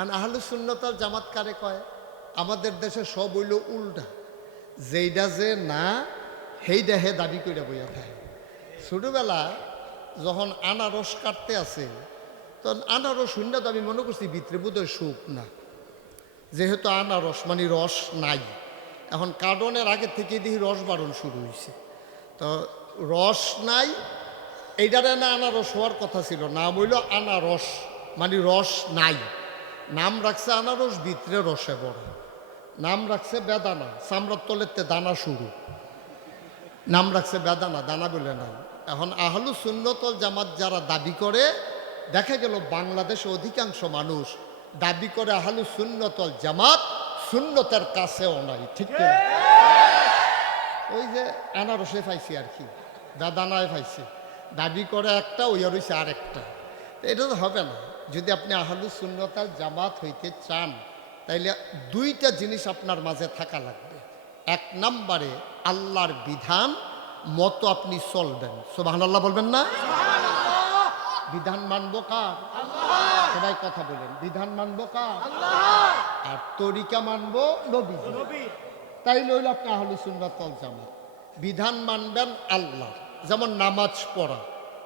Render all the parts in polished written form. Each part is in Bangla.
আর আহলুস সুন্নাত ওয়াল জামাত কারে কয়? আমাদের দেশে সব হইল উল্টা, যেইটা যে না সেইটা হে দাবি করে বইয়া থাকে। ছোটবেলা যখন আনারস কাটতে আছে তখন আনারস শূন্য তো আমি মনে করছি ভিতরে বোধহয় সুখ না, যেহেতু আনারস মানে রস নাই। এখন কার্ডনের আগে থেকে দেখি রস বারণ শুরু হয়েছে, তো রস নাই, এইটারে না আনারস হওয়ার কথা ছিল, নাম হইল আনারস মানে রস নাই। নাম রাখছে আনারস, ভিতরে রসে বড়। নাম রাখছে বেদানা, চামড়ার তলেতে দানা শুরু। নাম রাখছে বেদানা, দানা বলে নাই। এখন আহলুস সুন্নাত ওয়াল জামাত যারা দাবি করে, দেখা গেল বাংলাদেশে অধিকাংশ মানুষ দাবি করে আহলুস সুন্নাত ওয়াল জামাত, সুন্নতের কাছেও নাই। ঠিক কি? ওই যে আনারসে পাইছি আর কি, বেদানায় পাইছি, দাবি করে একটা, ওই আর হইছে আরেকটা। এটা তো হবে না। যদি আপনি আহলুস সুন্নাত ওয়াল জামাত হইতে চান, তাইলে দুইটা জিনিস আপনার মাঝে থাকা লাগবে। এক নম্বরে আল্লাহর বিধান মতো আপনি চলবেন। সুবহানাল্লাহ বলবেন না? বিধান মানবো কার? সবাই কথা বলেন, বিধান মানবো কার? আর তরিকা মানবো নবী। তাইলে হইল আপনি আহলুস সুন্নাত ওয়াল জামাত। বিধান মানবেন আল্লাহ, যেমন নামাজ পড়া,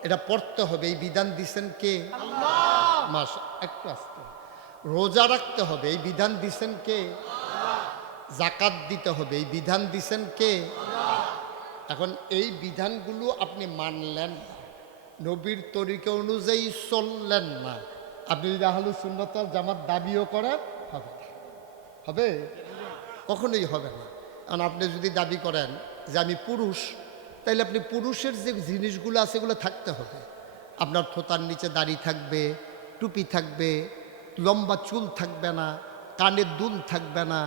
এটা পড়তে হবে, এই বিধান দিছেন কে? মাস একটু আসতে। রোজা রাখতে হবে, এই বিধান দিছেন কে? জাকাত দিতে হবে, এই বিধান দিছেন কে? এখন এই বিধানগুলো আপনি মানলেন, নবীর তরিকা অনুযায়ী চললেন না, আপনি যদি আহলুস সুন্নাত ওয়াল জামাত দাবিও করেন, হবে হবে? কখনোই হবে না। কারণ আপনি যদি দাবি করেন যে আমি পুরুষ, তাইলে আপনি পুরুষের যে জিনিসগুলো আছে এগুলো থাকতে হবে। আপনার থোতার নিচে দাড়ি থাকবে, টুপি থাকবে, লম্বা চুল থাকবে না, কানে দুল থাকবে না,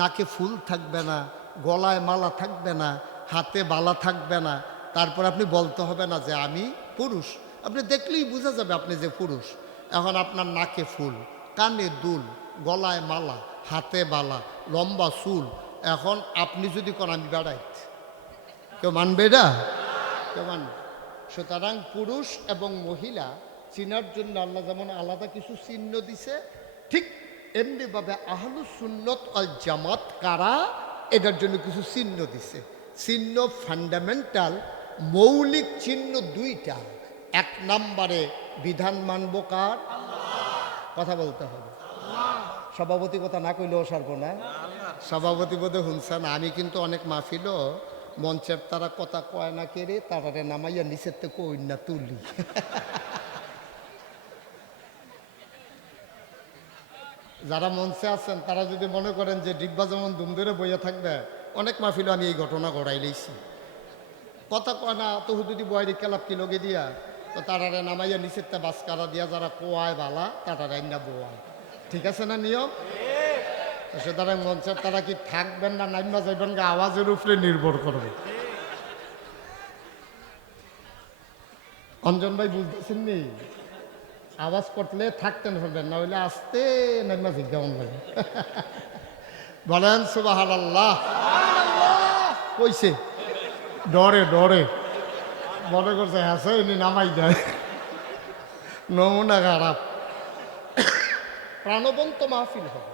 নাকে ফুল থাকবে না, গলায় মালা থাকবে না, হাতে বালা থাকবে না। তারপর আপনি বলতে হবে না যে আমি পুরুষ, আপনি দেখলেই বোঝা যাবে আপনি যে পুরুষ। এখন আপনার নাকে ফুল, কানে দুল, গলায় মালা, হাতে বালা, লম্বা চুল, এখন আপনি যদি কোন আমি বেড়াই, কেউ মানবে এটা? কেউ মানবে? সুতরাং পুরুষ এবং মহিলা চিনার জন্য আল্লাহ যেমন আলাদা কিছু চিহ্ন দিছে, ঠিক এমনিভাবে আহলুস সুন্নাত ওয়াল জামাত কারা, এটার জন্য কিছু চিহ্ন দিছে। চিহ্ন ফান্ডামেন্টাল, মৌলিক চিহ্ন দুইটা। এক নম্বরে বিধান মানব কার? কথা বলতে হবে। সভাপতি কথা না কইলেও সারব না। সভাপতি বোধে শুনছেন, আমি কিন্তু অনেক মাহফিলও মঞ্চের তারা কথা কয় না কেড়ে তারারে নামাইয়া নিচের থেকে কই না তুলি। যারা মঞ্চে আছেন তারা যদি মনে করেন যে ডিব্বা যেমন দুম ধরে বইয়া থাকবে, অনেক মাহফিলও আমি এই ঘটনা ঘটাই লইছি। কথা কয় না তো যদি বয়রি কেলাপ কি লগে দিয়া, তো তারারে নামাইয়া নিচের তে বাসকারা দিয়া যারা কোয়ায় বালা তারারে না বোয়ায়। ঠিক আছে না নিয়ম? সুতরাং মঞ্চের তারা কি থাকবেন না নাইমা যাইবেন গা, আওয়াজের উপরে নির্ভর করবে। অঞ্জন ভাই বুঝতেছেন নি? আওয়াজ করলে থাকতেন হবেন, না হইলে আসতে নাইমা জিজ্ঞাসন লাগে। বলেন সুবহানাল্লাহ। কইছে ডরে ডরে মনে করছে হাসে এমনি নামাই দেয়, নমুনা খারাপ। প্রাণবন্ত মাহফিল হবে,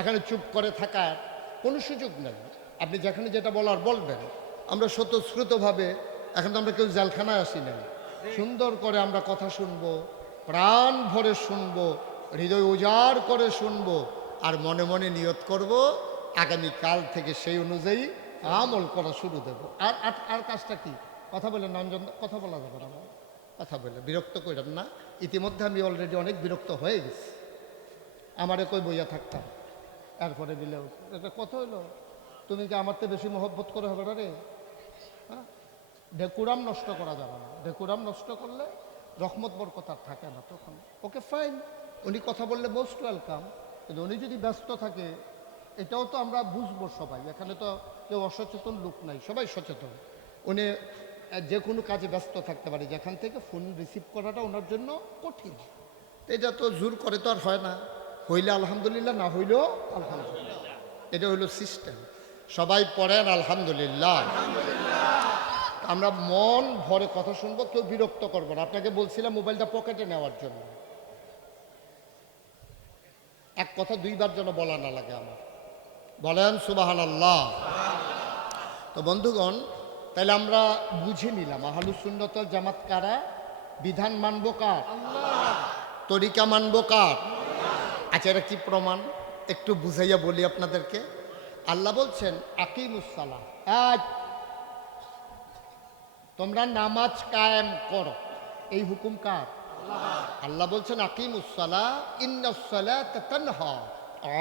এখানে চুপ করে থাকার কোনো সুযোগ নেই। আপনি যেখানে যেটা বলার বলবেন। আমরা স্বতঃস্ফূর্তভাবে, এখন তো আমরা কেউ জেলখানায় আসি নাই, সুন্দর করে আমরা কথা শুনবো, প্রাণ ভরে শুনবো, হৃদয় উজাড় করে শুনবো, আর মনে মনে নিয়ত করব আগামীকাল থেকে সেই অনুযায়ী আমল করা শুরু দেব। আর আর কাজটা কি? কথা বলে নামজন, কথা বলা যাবে না, কথা বলে বিরক্ত করেন না। ইতিমধ্যে আমি অলরেডি অনেক বিরক্ত হয়ে গেছি। আমারে কই বইয়া থাকতাম, এরপরে দিলে এটা কত হইলো, তুমি কি আমার তো বেশি মহব্বত করে হবে না রে? হ্যাঁ, ডেকুরাম নষ্ট করা যাবে না। ডেকুরাম নষ্ট করলে রহমত বরকত আর থাকে না তখন। ওকে ফাইন, উনি কথা বললে মোস্ট ওয়েলকাম, কিন্তু উনি যদি ব্যস্ত থাকে, এটাও তো আমরা বুঝবো সবাই। এখানে তো কেউ অসচেতন লোক নাই, সবাই সচেতন। উনি যে কোনো কাজে ব্যস্ত থাকতে পারে, যেখান থেকে ফোন রিসিভ করাটা ওনার জন্য কঠিন। এটা তো জোর করে তো আর হয় না, হইলে আলহামদুলিল্লাহ, না হইলেও আলহামদুলিল্লাহ। এটা হইল সিস্টেম। সবাই পড়েন আলহামদুলিল্লাহ। আমরা মন ভরে কথা শুনবো, কেউ বিরক্ত করবো না। আপনাকে বলছিলাম মোবাইলটা পকেটে নেওয়ার জন্য। এক কথা দুইবার যেন বলা না লাগে আমার। বলেন সুবহানাল্লাহ। তো বন্ধুগণ, তাহলে আমরা বুঝে নিলাম আহলুস সুন্নাত ওয়াল জামাত কারা, বিধান মানব কার, তরিকা মানব কার। আচ্ছা, এটা কি প্রমাণ একটু বুঝাইয়া বলি আপনাদেরকে। আল্লাহ বলছেন আকিমুস সালাহ, তোমরা নামাজ কায়েম করো। এই হুকুম কার? আল্লাহ বলছেন আকিমুস সালাহ ইন্নাস সালাতা তানহা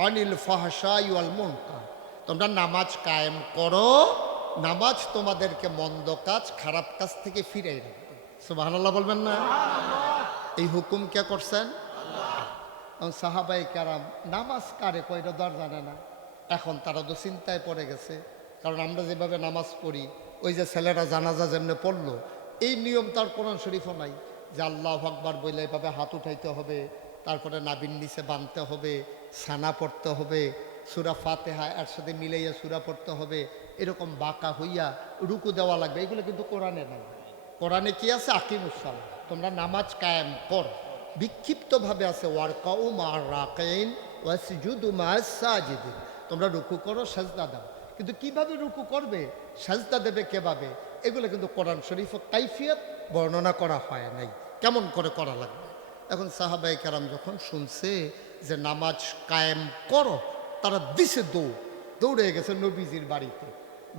আনিল ফাহশাই ওয়াল মুনকার। তোমরা নামাজ কায়েম করো, নামাজ তোমাদেরকে মন্দ কাজ, খারাপ কাজ থেকে ফিরাই রাখবে। সুবহানাল্লাহ বলবেন না? এই হুকুম কে করছেন? সাহাবায়ে কেরাম নামাজ কারে কয়টা দর জানে না। এখন তারা তো চিন্তায় পড়ে গেছে, কারণ আমরা যেভাবে নামাজ পড়ি, ওই যে ছেলেরা জানাজা যেমনি পড়লো, এই নিয়ম তার কোরআন শরীফও নাই যে আল্লাহু আকবার বলে এভাবে হাত উঠাইতে হবে, তারপরে নাবির নিচে বাঁধতে হবে, সানা পড়তে হবে, সূরা ফাতিহা এর সাথে মিলাইয়া সূরা পড়তে হবে, এরকম বাঁকা হইয়া রুকু দেওয়া লাগবে, এগুলো কিন্তু কোরআনে নাই। কোরআনে কি আছে? আকিমুস সালাহ, তোমরা নামাজ কায়েম কর। বিক্ষিপ্তভাবে আছে ওয়ারকাউ মা'আর রাকিন ওয়াসজুদু মা'আস সাজিদিন, তোমরা রুকু করো, সাজদা দাও। কিন্তু কিভাবে রুকু করবে, সাজদা দেবে কিভাবে, এগুলো কিন্তু কোরআন শরীফ কাইফিয়ত বর্ণনা করা হয় নাই, কেমন করে করা লাগবে। এখন সাহাবায়ে কেরাম যখন শুনছে যে নামাজ কায়েম করো, তারা দিছে দৌড়ে গেছে নবীজির বাড়িতে,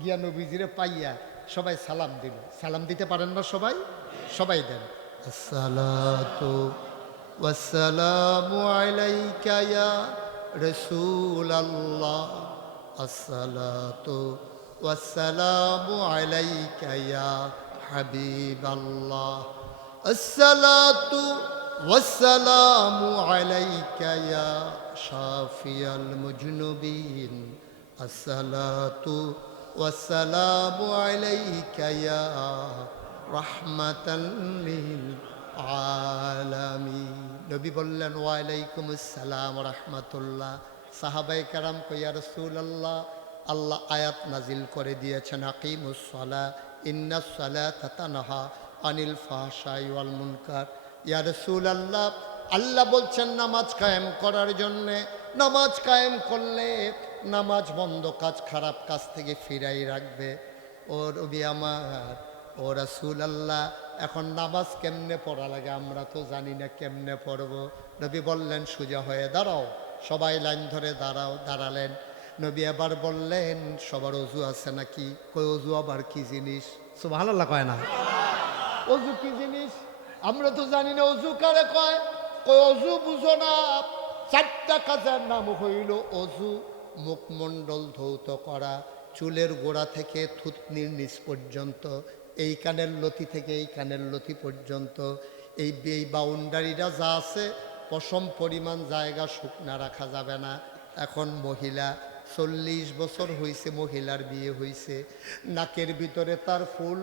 গিয়া নবীজিরে পাইয়া সবাই সালাম দিল। সালাম দিতে পারেন না সবাই? সবাই দেন। আসসালাতু ওয়াসসালামু আলাইকা ইয়া রাসূলুল্লাহ, আসসালাতু ওয়াসসালামু আলাইকা ইয়া হাবিবাল্লাহ, আসসালাতু ওয়াসসালামু আলাইকা ইয়া শাফিয়াল মুজনুবিন, আসসালাতু ওয়াসসালামু আলাইকা ইয়া রাহমাতাল লিল আলামিন। নবী বললেন ওয়ালাইকুম আসসালাম রাহমাতুল্লাহ। সাহাবায়ে কেরাম কই ইয়া রাসূলুল্লাহ, আল্লাহ আয়াত নাজিল করে দিয়েছেন আকিমুস সালাহ ইন্নাস সালাতা তানহা আনিল ফাহশাই ওয়াল মুনকার। ইয়া রাসূলুল্লাহ, আল্লাহ বলছেন নামাজ কায়েম করার জন্যে, নামাজ কায়েম করলে নামাজ বন্ধ কাজ, খারাপ কাজ থেকে ফিরাই রাখবে। ও নবী আমার, ও রাসূলুল্লাহ, এখন নামাজ কেমনে পড়া লাগে আমরা তো জানি না, কেমনে পড়ব? নবী বললেন সোজা হয়ে দাঁড়াও। সবাই লাইন ধরে দাঁড়ালেন। নবী এবার বললেন সবার অজু আছে নাকি? কই অজু আবার কি জিনিস? সুবহানাল্লাহ কয় না? অজু কি জিনিস আমরা তো জানি না। অজু কারে কয়? কই অজু বুঝো না? 4টা কাজের নাম হইল অজু। মুখমণ্ডল ধৌত করা, চুলের গোড়া থেকে থুতনির নিচ পর্যন্ত, এই কানের লতি থেকে এই কানের লতি পর্যন্ত, এই বাউন্ডারিটা যা আছে, পশম পরিমাণ জায়গা শুকনা রাখা যাবে না। এখন মহিলা 40 বছর হয়েছে, মহিলার বিয়ে হয়েছে, নাকের ভিতরে তার ফুল,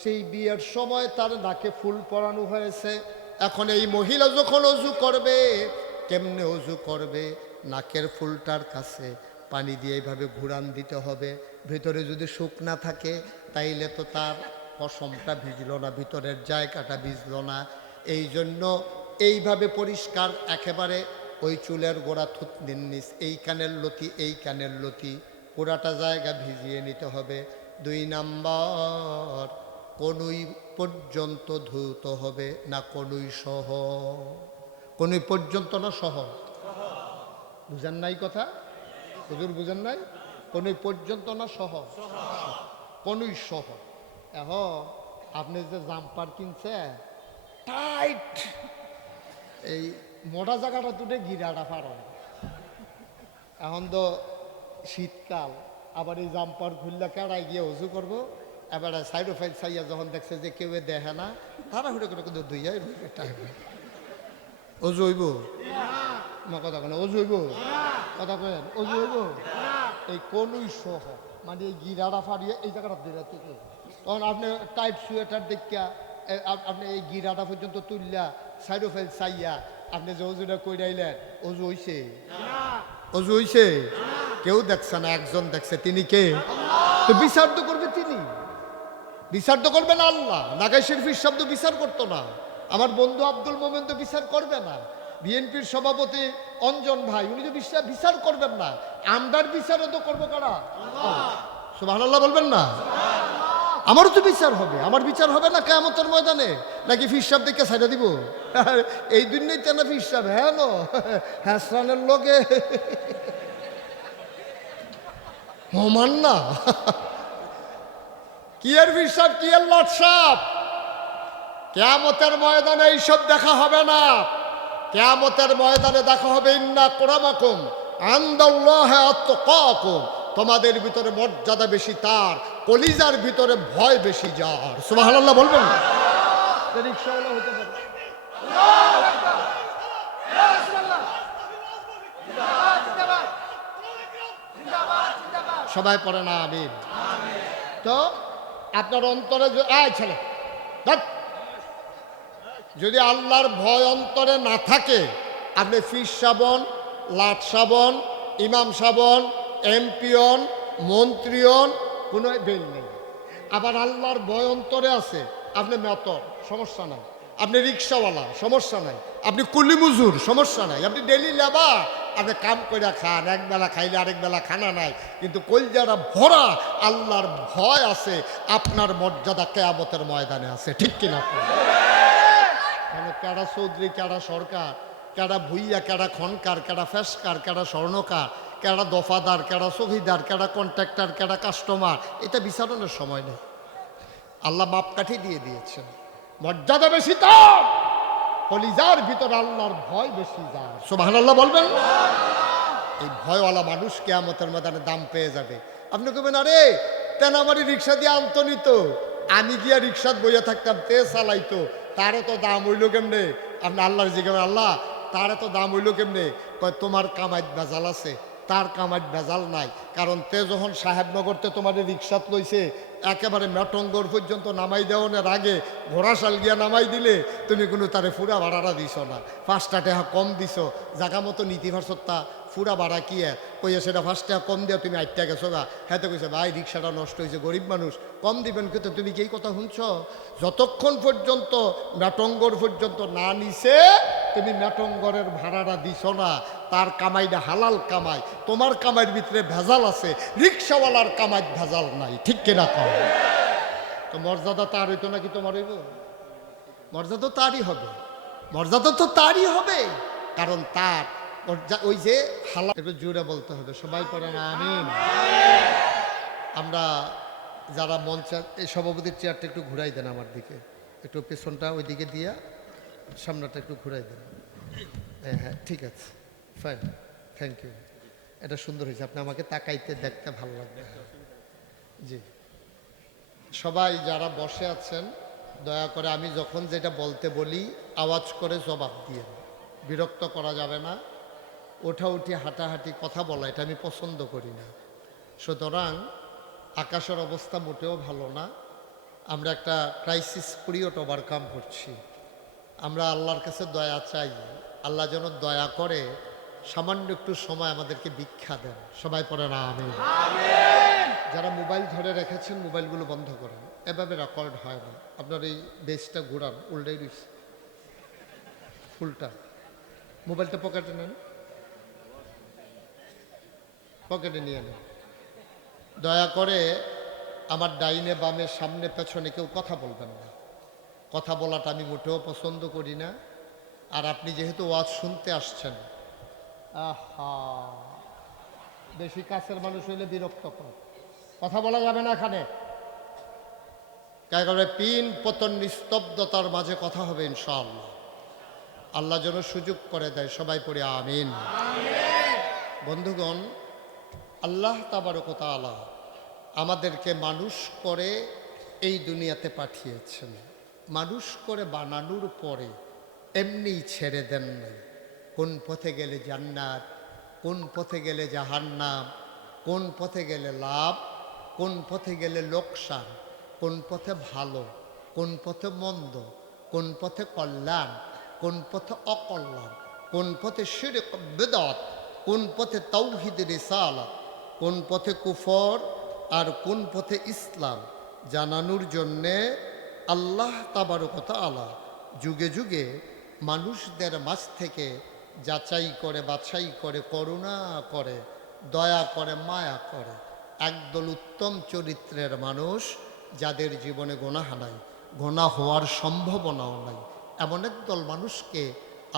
সেই বিয়ের সময় তার নাকে ফুল পরানো হয়েছে। এখন এই মহিলা যখন অজু করবে, কেমনে অজু করবে? নাকের ফুলটার কাছে পানি দিয়ে এইভাবে ঘুরান দিতে হবে। ভিতরে যদি শুকনা থাকে তাইলে তো তার পশমটা ভিজলো না, ভিতরের জায়গাটা ভিজলো না। এই জন্য এইভাবে পরিষ্কার একেবারে ওই চুলের গোড়া, থুতনির নিচ, এই কানের লতি এই কানের লতি, পুরাটা জায়গা ভিজিয়ে নিতে হবে। 2 নাম্বার, কনুই পর্যন্ত ধুত হবে না, কনুই সহ। কনুই পর্যন্ত না সহ? বুঝেন নাই কথা? হুজুর বুঝেন নাই? কনুই পর্যন্ত না সহ? কনুই সহ। এখন আপনি যে জাম্পার কিনছে টাইট, এই মোটা জায়গাটা তুলে গিরাটা পার হয়। এখন তো শীতকাল, আবার এই জাম্পার খুললে কেড়াই গিয়ে উজু করবো, এবার সাইড ফাইড সাইয়া যখন দেখছে যে কেউ দেখে না, তারা হুড়ে করে কিন্তু দুইয়াই টাইম অজু হইব না? কথা কেন অজু হইব? কথা কেন অজু হইব? এই কনুই সহ, মানে এই গিরাটা ফাড়িয়ে এই জায়গাটা দিলে থেকে, তখন আপনি টাইট সোয়েটার দেখা আপনি এই গিরাটা পর্যন্ত তুললা, সাইড ফাইড চাইয়া আপনি যে অজুটা কইরাইলেন, অজু হইছে? অজু হইছে? কেউ দেখছে না, একজন দেখছে। তিনি কে? তো বিচার তো করবে তিনি, বিচার তো করবে না আল্লাহ। নাগাই শরীফের শব্দ বিচার করতো না। আমার বন্ধু আব্দুল মোমেন তো বিচার করবে না। বিএনপির সভাপতি অঞ্জন ভাই, উনি তো বিচার করবেন না, আমরার বিচারও তো করবো কারা? সুবহানাল্লাহ বলবেন না? আমারও তো বিচার হবে। আমার বিচার হবে না কিয়ামতের ময়দানে? নাকি ফিরসাব দেখে ছাইড়া দিব? এই দুনিয়ায় তো না ফিরসাব, হ্যাঁ নো হ্যাসরানের লোকে হমান না। কি এর ফিরসাব, কি এর লটসাপ? কিয়ামতের ময়দানে এইসব দেখা হবে না। কিয়ামতের ময়দানে দেখা হবে ইন্না আকরামাকুম ইনদাল্লাহি আতকাকুম, তোমাদের ভিতরে মর্যাদা বেশি তার, কলিজার ভিতরে ভয় বেশি যার। সুবহানাল্লাহ বলবেন না? রিকশাওয়ালা হতে পারে, সবাই পড়ে না আমিন। তো আপনার অন্তরে ছেলে যদি আল্লাহর ভয় অন্তরে না থাকে, আপনি ফির সাবন, লাট সাবন, ইমাম সাবন, এমপিয়ন, মন্ত্রীয়ন, কোনো বেল নেই। আবার আল্লাহর ভয় অন্তরে আছে, আপনি মেতর, সমস্যা নাই। আপনি রিক্সাওয়ালা, সমস্যা নাই। আপনি কুলি মজুর, সমস্যা নাই। আপনি ডেলি লেবার, আপনি কাম করে খান, এক বেলা খাইলে আরেক বেলা খানা নাই, কিন্তু কলজারা ভরা আল্লাহর ভয় আছে, আপনার মর্যাদা কিয়ামতের ময়দানে আছে। ঠিক কিনা? মানে কেডা চৌধুরী, কেডা সরকার, কেডা ভুইয়া, কেডা খনকার, কেডা ফেসকার, কেডা স্বর্ণকার, কেডা দফাদার, কেডা চৌকিদার, কেডা কন্ট্রাক্টর, কেডা কাস্টমার, এটা বিচারণের সময় নেই। আল্লাহ মাপকাঠি দিয়ে দিয়েছেন। মর্যাদা বেশি তার, কলিজার ভিতর আল্লাহর ভয় বেশি যার। সুবহানাল্লাহ বলবেন? এই ভয়ওয়ালা মানুষ কিয়ামতের ময়দানে দাম পেয়ে যাবে। আপনি কবেন, আরে তেনামারি রিক্সা দিয়ে আনতো নিত, আমি গিয়া রিক্সাত বইয়া থাকতাম, তে চালাইতো, তারও তো দাম হইল কেমনে? আপনি আল্লাহর জিজ্ঞাসা, আল্লাহ তার তো দাম হইল কেমনে? কয় তোমার কামাইত ভেজাল আছে, তার কামাইত ভেজাল নাই। কারণ তে যখন সাহেবনগরতে তোমার রিক্সাত লইছে, একেবারে মেটঙ্গর পর্যন্ত নামাই দেওয়ার আগে ঘোড়াশাল গিয়া নামাই দিলে তুমি কোনো তারে ফুরা ভাড়াটা দিছ না, 5 টাকা কম দিছ, জাগা মতো নীতি ভার্সত্তা ফুরা ভাড়া কি কইয়া সেটা 5 টাকা কম দিয়া তুমি 8 টাকা গেছো গা। হ্যাঁ তো কইছে, ভাই রিক্সাটা নষ্ট হয়েছে, গরিব মানুষ, কম দিবেন, কিন্তু তুমি কি এই কথা শুনছ? যতক্ষণ পর্যন্ত মেটঙ্গর পর্যন্ত না নিছে, তুমি মেটঙ্গরের ভাড়াটা দিছ না, তার কামাইটা হালাল কামাই, তোমার কামাইয়ের ভিতরে ভেজাল আছে, রিক্সাওয়ালার কামাইত ভেজাল নাই। ঠিক কিনা কম? তো মর্যাদা তার হইতো নাকি তোমার হইব? মর্যাদা তারই হবে, মর্যাদা তো তারই হবে, কারণ তার ওই যে হালাল। একটু জোরে বলতে হবে, সবাই করে না আমিন। আমরা যারা মঞ্চে, এই সভাপতির চেয়ারটা একটু ঘুরাই দেন আমার দিকে, একটু পেছনটা ওই দিকে দিয়া সামনেটা একটু ঘুরাই দেন। হ্যাঁ হ্যাঁ ঠিক আছে, ফাইন, থ্যাংক ইউ। এটা সুন্দর হয়েছে, আপনি আমাকে তাকাইতে দেখতে ভালো লাগবে। জি, সবাই যারা বসে আছেন দয়া করে আমি যখন যেটা বলতে বলি আওয়াজ করে জবাব দিয়ে, বিরক্ত করা যাবে না। ওঠাউঠি, হাঁটাহাঁটি, কথা বলা এটা আমি পছন্দ করি না। সুতরাং আকাশের অবস্থা মোটেও ভালো না। আমরা একটা ক্রাইসিস পিরিয়ড ওভারকাম করছি। আমরা আল্লাহর কাছে দয়া চাই, আল্লাহ যেন দয়া করে সামান্য একটু সময় আমাদেরকে ভিক্ষা দেন। সবাই পড়ে না আমিন। যারা মোবাইল ধরে রেখেছেন মোবাইলগুলো বন্ধ করেন, এভাবে রেকর্ড হয় না। আপনার এই বেসটা ঘুরান, উল্টাই রয়েছে, ফুলটা। মোবাইলটা পকেটে নেন, পকেটে নিয়ে নেন। দয়া করে আমার ডাইনে বামে সামনে পেছনে কেউ কথা বলবেন না। কথা বলাটা আমি মোটেও পছন্দ করি না। আর আপনি যেহেতু ওয়াজ শুনতে আসছেন, আহা, বেশি কাছের মানুষ হইলে বিরক্তকর, কথা বলা যাবে না এখানে। কারণ পিন পতন নিস্তব্ধতার মাঝে কথা হবে ইনশাআল্লাহ। আল্লাহ যেন সুযোগ করে দেয়। সবাই পড়ে আমিন। বন্ধুগণ, আল্লাহ তাবারক ওয়া তাআলা আমাদেরকে মানুষ করে এই দুনিয়াতে পাঠিয়েছেন। মানুষ করে বানানোর পরে এমনি ছেড়ে দেন নাই। কোন পথে গেলে জান্নাত, কোন পথে গেলে জাহান্নাম, কোন পথে গেলে লাভ, কোন পথে গেলে লোকসান, কোন পথে ভালো, কোন পথে মন্দ, কোন পথে কল্যাণ, কোন পথে অকল্যাণ, কোন পথে শিরক বিদআত, কোন পথে তাওহীদ রিসালাত, কোন পথে কুফর আর কোন পথে ইসলাম জানানোর জন্যে আল্লাহ তাবারক ওয়া তাআলা যুগে যুগে মানুষদের মাঝ থেকে যাচাই করে বাছাই করে করুণা করে দয়া করে মায়া করে একদল উত্তম চরিত্রের মানুষ যাদের জীবনে গুনাহ নাই, গুনাহ হওয়ার সম্ভাবনাও নাই, এমন একদল মানুষকে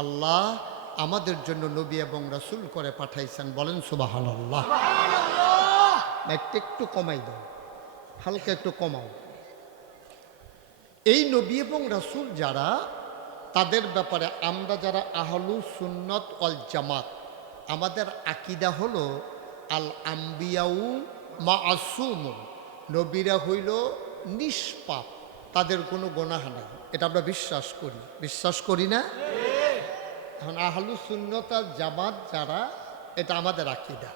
আল্লাহ আমাদের জন্য নবী এবং রাসূল করে পাঠাইছেন। বলেন সুবহানাল্লাহ। একটু কমাই দাও, হালকা একটু কমাও। এই নবী এবং রাসূল যারা, তাদের ব্যাপারে আমরা যারা আহলু সুন্নত ওয়াল জামাত, আমাদের আকীদা হলো আল আম্বিয়াউ মাসুমুন, নবীরা হইল নিষ্পাপ, তাদের কোনো গুনাহ নাই, এটা আমরা বিশ্বাস করি না? এখন আহলু সুন্নত ওয়াল জামাত যারা, এটা আমাদের আকীদা।